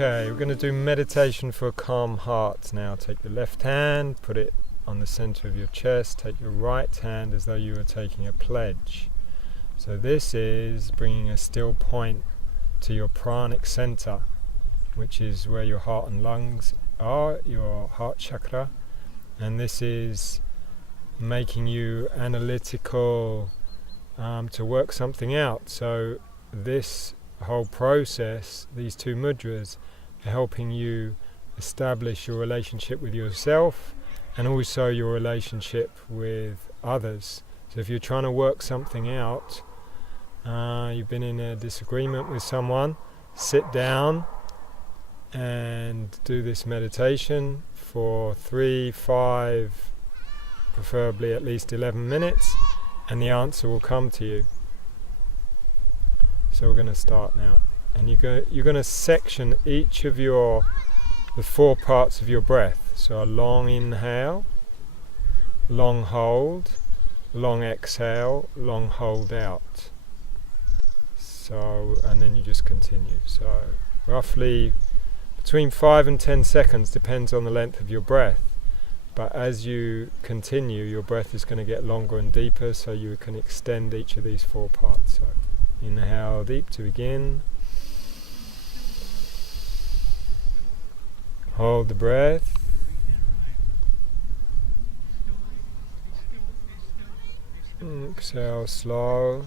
Okay, we're going to do meditation for a calm heart now. Take your left hand, put it on the center of your chest. Take your right hand as though you were taking a pledge. So this is bringing a still point to your pranic center, which is where your heart and lungs are, your heart chakra. And this is making you analytical to work something out. So this whole process, these two mudras, are helping you establish your relationship with yourself and also your relationship with others. So if you're trying to work something out, you've been in a disagreement with someone, sit down and do this meditation for 3, 5, preferably at least 11 minutes, and the answer will come to you. So we're going to start now, and you're going to section each of the 4 parts of your breath. So a long inhale, long hold, long exhale, long hold out. So, and then you just continue. So roughly between 5 and 10 seconds, depends on the length of your breath. But as you continue, your breath is going to get longer and deeper, so you can extend each of these 4 parts. So inhale deep to begin. Hold the breath. Exhale slow.